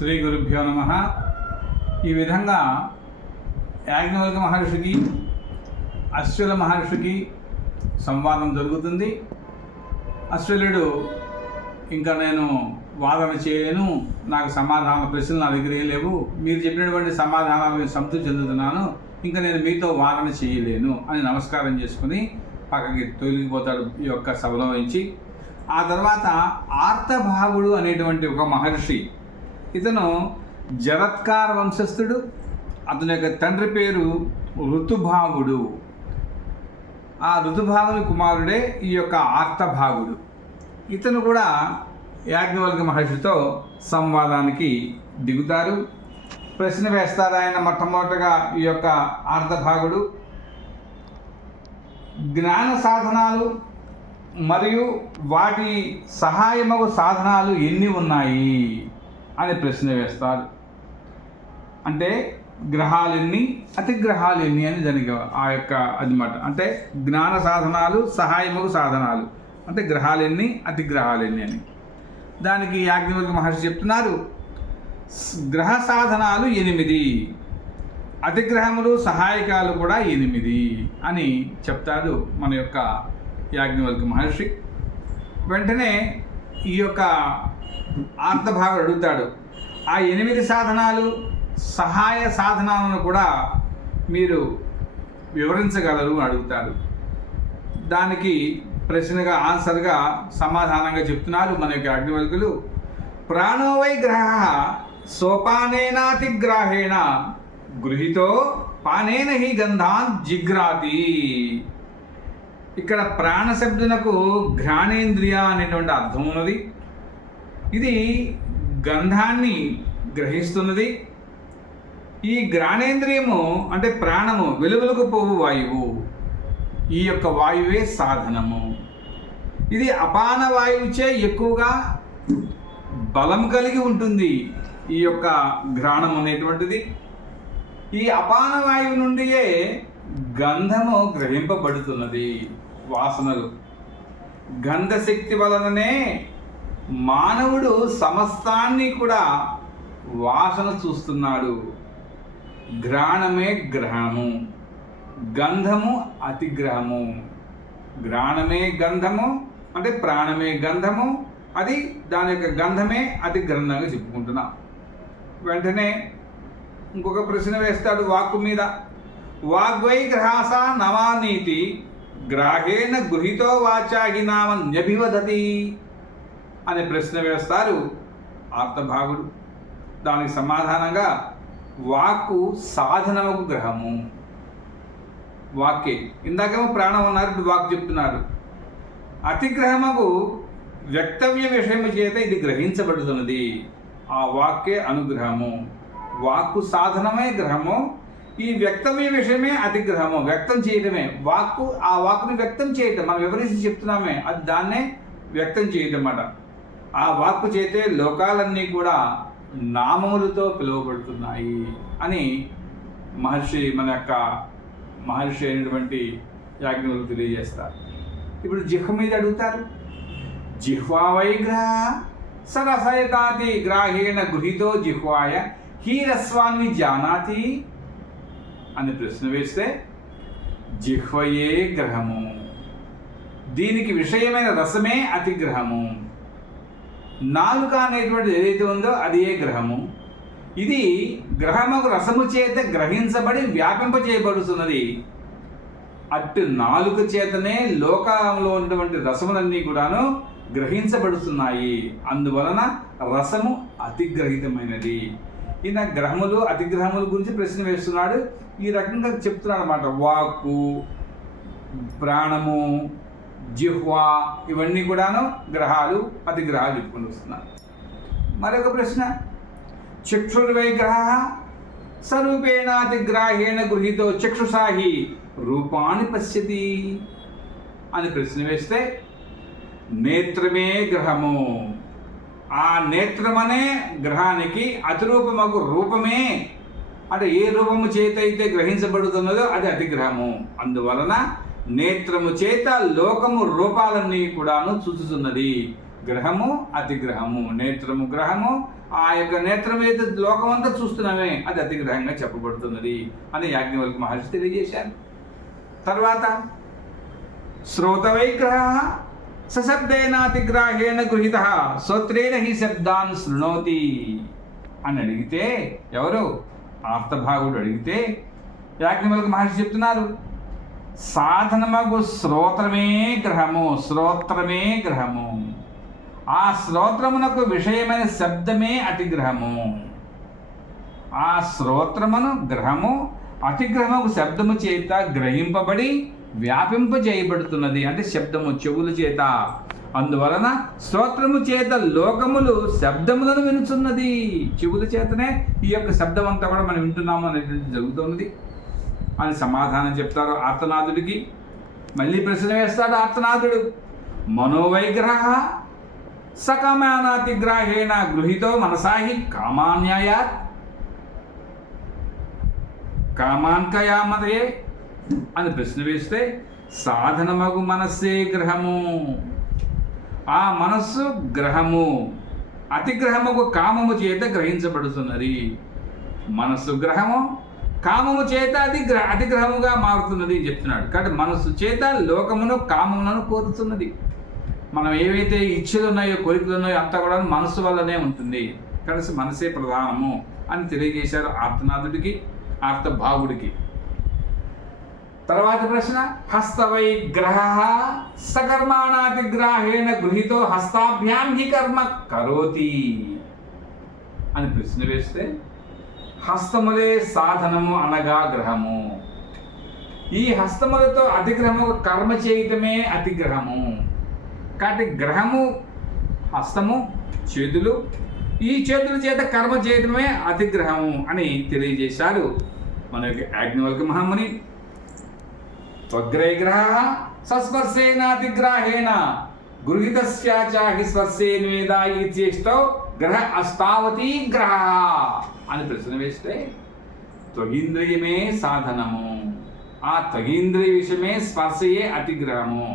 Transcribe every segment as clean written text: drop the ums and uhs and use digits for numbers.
శ్రీ గురుభ్యో నమః. ఈ విధంగా యాజ్ఞవల్క మహర్షికి అశ్వల మహర్షికి సంవాదం జరుగుతుంది. అశ్వలుడు ఇంకా నేను వాదన చేయలేను, నాకు సమాధాన ప్రశ్నలు నా దగ్గర ఏం లేవు, మీరు చెప్పినటువంటి సమాధానాలు సంతృప్తి చెందుతున్నాను, ఇంకా నేను మీతో వాదన చేయలేను అని నమస్కారం చేసుకుని పక్కకి తొలగిపోతాడు ఈ యొక్క సభలో నుంచి. ఆ తర్వాత ఆర్తభాగుడు అనేటువంటి ఒక మహర్షి, ఇతను జరత్కార వంశస్థుడు. అతని యొక్క తండ్రి పేరు ఋతుభాగుడు. ఆ ఋతుభాగుని కుమారుడే ఈ యొక్క ఆర్తభాగుడు. ఇతను కూడా యాజ్ఞవల్క మహర్షితో సంవాదానికి దిగుతారు. ప్రశ్న వేస్తారు ఆయన. మొట్టమొదటిగా ఈ యొక్క ఆర్తభాగుడు జ్ఞాన సాధనాలు మరియు వాటి సహాయమగు సాధనాలు ఎన్ని ఉన్నాయి అని ప్రశ్న వేస్తారు. అంటే గ్రహాలు ఎన్ని, అతిగ్రహాలు ఎన్ని అని దానికి ఆ యొక్క అదిమాట. అంటే జ్ఞాన సాధనాలు, సహాయమగు సాధనాలు అంటే గ్రహాలు ఎన్ని, అతిగ్రహాలు ఎన్ని అని. దానికి యాజ్ఞవల్క మహర్షి చెప్తున్నారు, గ్రహ సాధనాలు 8, అతిగ్రహములు సహాయకాలు కూడా 8 అని చెప్తాడు మన యొక్క యాజ్ఞవల్క మహర్షి. వెంటనే ఈ యొక్క ఆర్తభాగుడు అడుగుతాడు, ఆ 8 సాధనాలు, సహాయ సాధనాలను కూడా మీరు వివరించగలరు అని అడుగుతాడు. దానికి ప్రశ్నగా ఆన్సర్గా సమాధానంగా చెప్తున్నారు మన యొక్క యాజ్ఞవల్కులు. ప్రాణోవై గ్రహ సోపానేనాతిగ్రాహేణ గృహీతో పానేన హి గంధాన్ జిగ్రాతి. ఇక్కడ ప్రాణశబ్దునకు ఘ్రాణేంద్రియ అనేటువంటి అర్థం ఉన్నది. ఇది గంధాన్ని గ్రహిస్తున్నది. ఈ ఘ్రాణేంద్రియము అంటే ప్రాణము, వెలుగులకు పోవు వాయువు. ఈ యొక్క వాయువే సాధనము. ఇది అపాన వాయువుచే ఎక్కువగా బలం కలిగి ఉంటుంది ఈ యొక్క ఘ్రాణం అనేటువంటిది. ఈ అపాన వాయువు నుండియే గంధము గ్రహింపబడుతున్నది. వాసనలు గంధశక్తి వలననే మానవుడు సమస్తాన్ని కూడా వాసన చూస్తున్నాడు. ఘ్రాణమే గ్రహము, గంధము అతిగ్రహము. ఘ్రాణమే గంధము అంటే ప్రాణమే గంధము, అది దాని యొక్క గంధమే అతిగ్రహంగా చెప్పుకుంటున్నాం. వెంటనే ఇంకొక ప్రశ్న వేస్తాడు వాక్కు మీద. వాగ్వై గ్రహాస నవానీతి గ్రాహేణ గృహీతో వాచాహి నామన్యభివదతి అనే ప్రశ్న వేస్తారు ఆర్తభాగుడు. దానికి సమాధానంగా వాక్కు సాధనముకు గ్రహము. వాక్కే ఇందాకేమో ప్రాణం అన్నారు, ఇప్పుడు వాక్ చెప్తున్నారు. అతిగ్రహముకు వ్యక్తవ్య విషయము చేత ఇది గ్రహించబడుతున్నది. ఆ వాక్కే అనుగ్రహము. వాక్కు సాధనమే గ్రహము, ఈ వ్యక్తవ్య విషయమే అతిగ్రహము. వ్యక్తం చేయటమే వాక్కు, ఆ వాక్కుని వ్యక్తం చేయటం, మనం వివరించి చెప్తున్నామే, అది దాన్నే వ్యక్తం చేయటం అన్నమాట. ఆ వాక్కు చేతే లోకాలన్నీ కూడా నామములతో పిలువబడుతున్నాయి అని మహర్షి, మన యొక్క మహర్షి అయినటువంటి యాజ్ఞవల్కులు తెలియజేస్తారు. ఇప్పుడు జిహ్వ మీద అడుగుతారు. జిహ్వా వైగ్రహ సరసయతాతి గ్రాహేణ గృహీతో జిహ్వాయ హీరస్వాన్ని జానాతి అని ప్రశ్న వేస్తే, జిహ్వయే గ్రహము, దీనికి విషయమైన రసమే అతిగ్రహము. నాలుక అనేటువంటిది ఏదైతే ఉందో అది ఏ గ్రహము. ఇది గ్రహముకు రసము చేత గ్రహించబడి వ్యాపింప చేయబడుతున్నది. అటు నాలుక చేతనే లోకంలో ఉన్నటువంటి రసములన్నీ కూడాను గ్రహించబడుతున్నాయి. అందువలన రసము అతిగ్రహితమైనది. ఈయన గ్రహములు అతిగ్రహముల గురించి ప్రశ్న వేస్తున్నాడు. ఈ రకంగా చెప్తున్నాడు అన్నమాట. వాక్కు, ప్రాణము, జిహ్వా ఇవన్నీ కూడాను గ్రహాలు, అతిగ్రహాలు చెప్పుకుంటూ వస్తున్నారు. మరొక ప్రశ్న, చక్షుర్వైగ్రహ స్వరూపేణాతిగ్రాహేణ గృహీతో చక్షుషాహి రూపాన్ని పశ్యతి అని ప్రశ్న వేస్తే, నేత్రమే గ్రహము. ఆ నేత్రమనే గ్రహానికి అతిరూపమగు రూపమే, అంటే ఏ రూపము చేత అయితే గ్రహించబడుతున్నదో అది అతిగ్రహము. అందువలన నేత్రము చేత లోకము రూపాలన్నీ కూడాను చూచుతున్నది. గ్రహము అతిగ్రహము, నేత్రము గ్రహము, ఆ యొక్క నేత్రం ఏదైతే లోకమంతా చూస్తున్నామే అది అతిగ్రహంగా చెప్పబడుతున్నది అని యాజ్ఞవల్క్య మహర్షి తెలియజేశారు. తర్వాత శ్రోతవైగ్రహ సశబ్దేనాతిగ్రాహేణ గృహీత శ్రోత్రేణ హి శబ్దాన్ శృణోతి అని అడిగితే, ఎవరు? ఆర్తభాగుడు అడిగితే యాజ్ఞవల్క్య మహర్షి చెప్తున్నారు, సాధనమగు శ్రోత్రమే గ్రహము, శ్రోత్రమే గ్రహము. ఆ శ్రోత్రమునకు విషయమైన శబ్దమే అతిగ్రహము. ఆ శ్రోత్రమును గ్రహము అతిగ్రహము శబ్దము చేత గ్రహింపబడి వ్యాపింపజేయబడుతున్నది, అంటే శబ్దము చెవుల చేత. అందువలన శ్రోత్రము చేత లోకములు శబ్దములను వినుచున్నది. చెవుల చేతనే ఈ యొక్క శబ్దం అంతా కూడా మనం వింటున్నాము అనేటువంటి జరుగుతున్నది అని సమాధానం చెప్తారు ఆర్తనాథుడికి. మళ్ళీ ప్రశ్న వేస్తాడు ఆర్తనాథుడు, మనోవైగ్రహ సకామానాతిగ్రాహేణ గృహీతో మనసాహి కామాన్యాయాత్ కామాన్కయామదే అని ప్రశ్న వేస్తే, సాధనమగు మనస్సే గ్రహము. ఆ మనస్సు గ్రహము అతిగ్రహముకు కామము చేత గ్రహించబడుతున్నది. మనస్సు గ్రహము, కామము చేత అతిగ్రహముగా మారుతున్నది అని చెప్తున్నాడు. కాబట్టి మనస్సు చేత లోకమును కామములను కోరుతున్నది. మనం ఏవైతే ఇచ్ఛలు ఉన్నాయో, కోరికలు ఉన్నాయో అంతా కూడా మనస్సు వల్లనే ఉంటుంది. కలిసి మనసే ప్రధానము అని తెలియజేశారు ఆర్తనాథుడికి, ఆర్తభావుడికి. తర్వాత ప్రశ్న, హస్తవైగ్రహ సకర్మాణాతిగ్రాహేణ గృహీతో హస్తాభ్యాం హి కర్మ కరోతి అని ప్రశ్న వేస్తే, హస్తములే సాధనము అనగా గ్రహము. ఈ హస్తములతో అతిగ్రహము కర్మ చేయటమే అతిగ్రహము. కాబట్టి గ్రహము హస్తము, చేతులు, ఈ చేతుల చేత కర్మ చేయటమే అతిగ్రహము అని తెలియజేశారు మన యొక్క యాజ్ఞవల్క్య మహాముని. త్వగ్రైగ్రహ సస్పర్శేనాతిగ్రాహేణ గృహీతస్యాచాహి స్పర్శేన్వేద ఇత్యేష్టౌ గ్రహ అష్టావతి గ్రహ అని ప్రశ్న వేస్తే, త్వగీంద్రియమే సాధనము. ఆ త్వగీంద్రియ విషయమే స్పర్శయే అతిగ్రహము.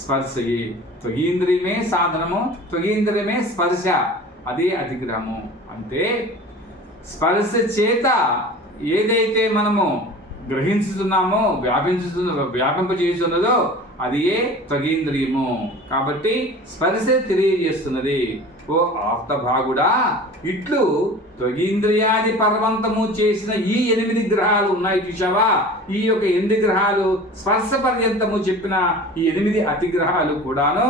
స్పర్శయే త్వగీంద్రియమే సాధనము, త్వగీంద్రియమే స్పర్శ, అదే అతిగ్రహము. అంటే స్పర్శ చేత ఏదైతే మనము గ్రహించుతున్నామో, వ్యాపింపజేస్తున్నదో అది ఏ త్వగీంద్రియము. కాబట్టి స్పర్శ తెలియజేస్తున్నది. ఓ ఆర్తభాగుడా, ఇట్లు త్వగీంద్రియాది పర్వంతము చేసిన ఈ 8 గ్రహాలు ఉన్నాయి చూసావా, ఈ యొక్క 8 గ్రహాలు స్పర్శ పర్యంతము చెప్పిన ఈ 8 అతిగ్రహాలు కూడాను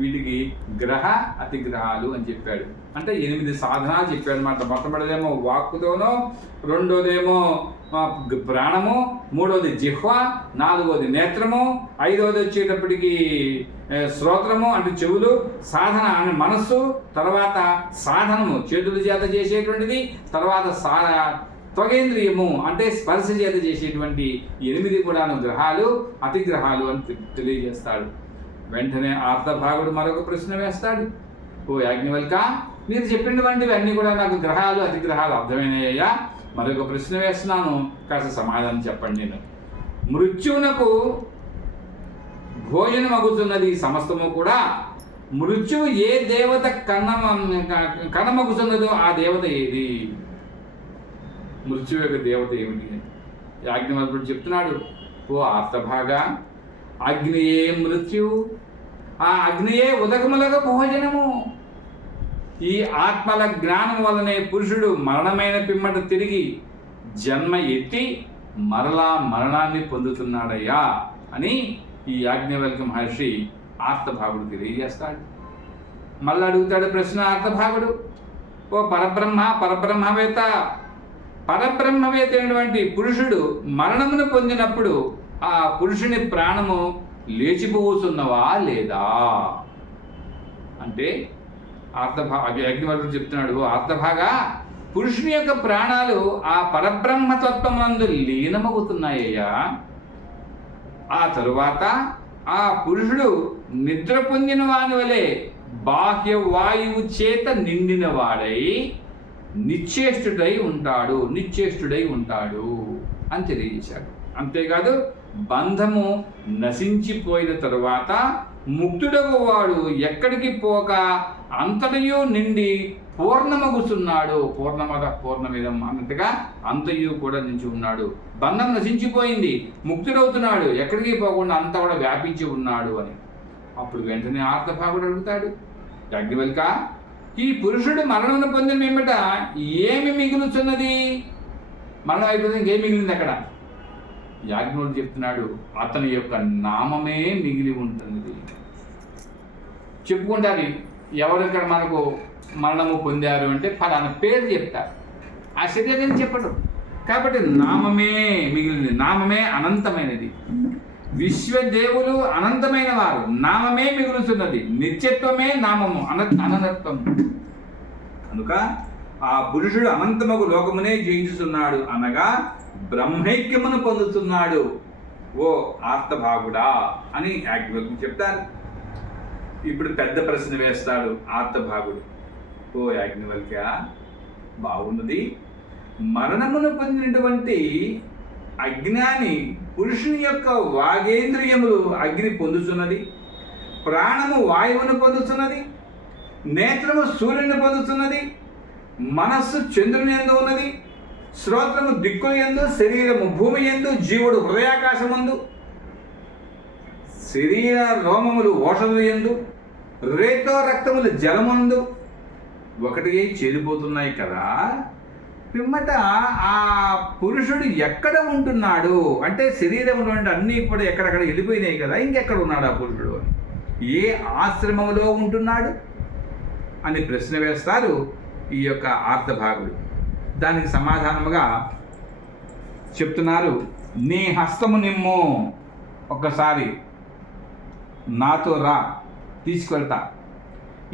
వీటికి గ్రహ అతిగ్రహాలు అని చెప్పాడు. అంటే 8 సాధనాలు చెప్పాడు అన్నమాట. మొట్టమొదటిదేమో వాక్కుతోనో, రెండోదేమో ప్రాణము, మూడోది జిహ్వ, నాలుగోది నేత్రము, ఐదోది వచ్చేటప్పటికి శ్రోత్రము అంటే చెవులు, సాధన అని మనస్సు, తర్వాత సాధనము చేతుల చేత చేసేటువంటిది, తర్వాత త్వగేంద్రియము అంటే స్పర్శ చేత చేసేటువంటి 8 కూడాను గ్రహాలు అతిగ్రహాలు అని తెలియజేస్తాడు. వెంటనే ఆర్తభాగుడు మరొక ప్రశ్న వేస్తాడు, ఓ యాజ్ఞవల్క, మీరు చెప్పినటువంటివి అన్నీ కూడా నాకు గ్రహాలు అతిగ్రహాలు అర్థమైనాయ్యా, మరొక ప్రశ్న వేస్తున్నాను, కాస్త సమాధానం చెప్పండి. నేను మృత్యువునకు భోజనం అగుతున్నది సమస్తము కూడా, మృత్యువు ఏ దేవత కన్నమగుతున్నదో ఆ దేవత ఏది? మృత్యువు యొక్క దేవత ఏమిటి? యాజ్ఞవల్కుడు చెప్తున్నాడు, ఓ ఆర్తభాగా, అగ్నియే మృత్యువు, ఆ అగ్నియే ఉదకములకు భోజనము. ఈ ఆత్మల జ్ఞానం వలనే పురుషుడు మరణమైన పిమ్మట తిరిగి జన్మ ఎత్తి మరలా మరణాన్ని పొందుతున్నాడయ్యా అని ఈ యాజ్ఞవల్క్య మహర్షి ఆర్తభాగుడు తెలియజేస్తాడు. మళ్ళీ అడుగుతాడు ప్రశ్న ఆర్తభాగుడు, ఓ పరబ్రహ్మవేత్త, పరబ్రహ్మవేత్త అయినటువంటి పురుషుడు మరణమును పొందినప్పుడు ఆ పురుషుని ప్రాణము లేచిపోతున్నవా లేదా అంటే, యాజ్ఞవల్కుడు చెప్తున్నాడు, ఆర్తభాగా, పురుషుని యొక్క ప్రాణాలు ఆ పరబ్రహ్మతత్వమందు లీనమవుతున్నాయ్యా. ఆ తరువాత ఆ పురుషుడు నిద్ర పొందిన వాని వలె బాహ్య వాయువు చేత నిండిన వాడై నిశ్చేష్టుడై ఉంటాడు అని తెలియజేశాడు. అంతేకాదు, బంధము నశించిపోయిన తరువాత ముక్తుడగు వాడు ఎక్కడికి పోక అంతటయు నిండి పూర్ణమగుతున్నాడు. పూర్ణమద పూర్ణమిదం అన్నట్టుగా అంతయు కూడా నిలిచి ఉన్నాడు. బంధం నశించిపోయింది, ముక్తుడవుతున్నాడు, ఎక్కడికి పోకుండా అంతా కూడా వ్యాపించి ఉన్నాడు అని. అప్పుడు వెంటనే ఆర్తభాగుడు అడుగుతాడు, యాజ్ఞవల్క, ఈ పురుషుడు మరణం పొందిన వెంబట ఏమి మిగులుతున్నది? మరణం అయిపోతే ఇంకేం మిగిలింది అక్కడ? యాజ్ఞవల్కుడు చెప్తున్నాడు, అతని యొక్క నామమే మిగిలి ఉంటుంది. చెప్పుకుంటారు ఎవరు ఇక్కడ మనకు మరణము పొందారు అంటే ఫలానా పేరు చెప్తారు, ఆ శరీరం చెప్పడం. కాబట్టి నామమే మిగిలింది. నామమే అనంతమైనది. విశ్వదేవులు అనంతమైన వారు, నామమే మిగులుతున్నది. నిత్యత్వమే నామము, అనంతత్వం. కనుక ఆ పురుషుడు అనంతమగు లోకమునే జయించుతున్నాడు అనగా బ్రహ్మైక్యమును పొందుతున్నాడు ఓ ఆర్తభాగుడా అని యాజ్ఞవల్కుడు చెప్తారు. ఇప్పుడు పెద్ద ప్రశ్న వేస్తాడు ఆర్తభాగుడు, ఓ యాజ్ఞవల్క్య, బాగున్నది, మరణమును పొందినటువంటి అజ్ఞాని పురుషుని యొక్క వాగేంద్రియములు అగ్ని పొందుతున్నది, ప్రాణము వాయువును పొందుతున్నది, నేత్రము సూర్యుని పొందుతున్నది, మనస్సు చంద్రుని యందు ఉన్నది, శ్రోత్రము దిక్కుల యందు, శరీరము భూమి యందు, జీవుడు హృదయాకాశమందు, శరీర రోమములు ఓషధుల యందు, రేతో రక్తములు జలమందు ఒకటి చేరిపోతున్నాయి కదా. పిమ్మట ఆ పురుషుడు ఎక్కడ ఉంటున్నాడు అంటే శరీరంలో అన్నీ కూడా ఎక్కడెక్కడ వెళ్ళిపోయినాయి కదా, ఇంకెక్కడ ఉన్నాడు ఆ పురుషుడు? ఏ ఆశ్రమంలో ఉంటున్నాడు అని ప్రశ్న వేస్తారు ఈ యొక్క ఆర్తభాగుడు. దానికి సమాధానముగా చెప్తున్నారు, నీ హస్తము నిమ్ము, ఒక్కసారి నాతో రా, తీసుకెళ్తా.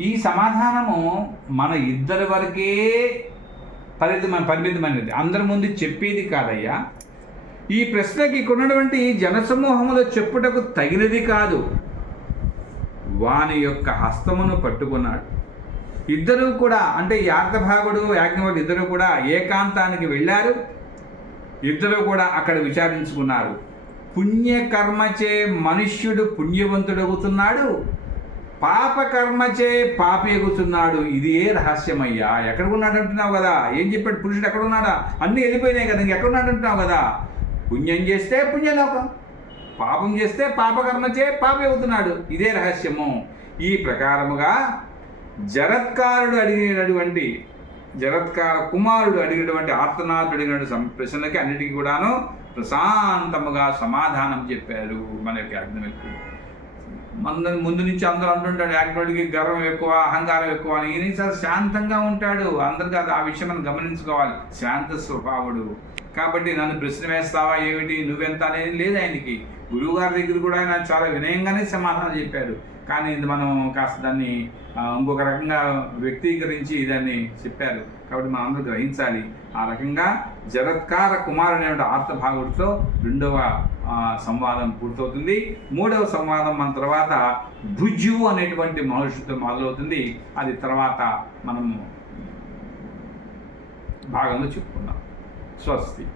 ఈ సమాధానము మన ఇద్దరి వరకే పరిమితమైనది, అందరి ముందు చెప్పేది కాదయ్యా. ఈ ప్రశ్నకి కొన్నటువంటి జనసమూహములో చెప్పుటకు తగినది కాదు. వాని యొక్క హస్తమును పట్టుకున్నాడు. ఇద్దరూ కూడా అంటే ఆర్తభాగుడు యాజ్ఞవల్కుడు ఇద్దరు కూడా ఏకాంతానికి వెళ్ళారు. ఇద్దరు కూడా అక్కడ విచారించుకున్నారు. పుణ్యకర్మచే మనుష్యుడు పుణ్యవంతుడవుతున్నాడు, పాపకర్మచే పాపి ఎగుతున్నాడు. ఇది ఏ రహస్యమయ్యా? ఎక్కడ ఉన్నాడు అంటున్నావు కదా, ఏం చెప్పాడు పురుషుడు? ఎక్కడ ఉన్నాడా? అన్నీ వెళ్ళిపోయినాయి కదా, ఇంకెక్కడ ఉన్నాడు అంటున్నావు కదా. పుణ్యం చేస్తే పుణ్యలోకం, పాపం చేస్తే పాపకర్మచే పాపి అవుతున్నాడు. ఇదే రహస్యము. ఈ ప్రకారముగా జరత్కారుడు కుమారుడు అడిగినటువంటి ఆర్తనాథుడు అడిగినటువంటి ప్రశ్నలకి అన్నిటికీ కూడాను ప్రశాంతముగా సమాధానం చెప్పారు మన యొక్క యాజ్ఞవల్కుడు. ముందు నుంచి అందరూ అంటుంటాడు యాజ్ఞవల్కుడికి గర్వం ఎక్కువ, అహంకారం ఎక్కువ అని. ఈయన చాలా శాంతంగా ఉంటాడు. అందరికీ ఆ విషయం మనం గమనించుకోవాలి. శాంత స్వభావుడు. కాబట్టి నన్ను ప్రశ్న వేస్తావా ఏమిటి, నువ్వెంత అనేది లేదు ఆయనకి. గురువుగారి దగ్గర కూడా ఆయన చాలా వినయంగానే సమాధానం చెప్పాడు. కానీ మనం కాస్త దాన్ని ఇంకొక రకంగా వ్యక్తీకరించి దాన్ని చెప్పారు. కాబట్టి మనం అందరూ గ్రహించాలి. ఆ రకంగా జరత్కార కుమారుడు అనేటువంటి ఆర్తభాగుడితో రెండవ సంవాదం పూర్తవుతుంది. మూడవ సంవాదం మన తర్వాత భుజు అనేటువంటి మహర్షితో మొదలవుతుంది. అది తర్వాత మనం భాగంలో చెప్పుకుందాం. స్వస్తి.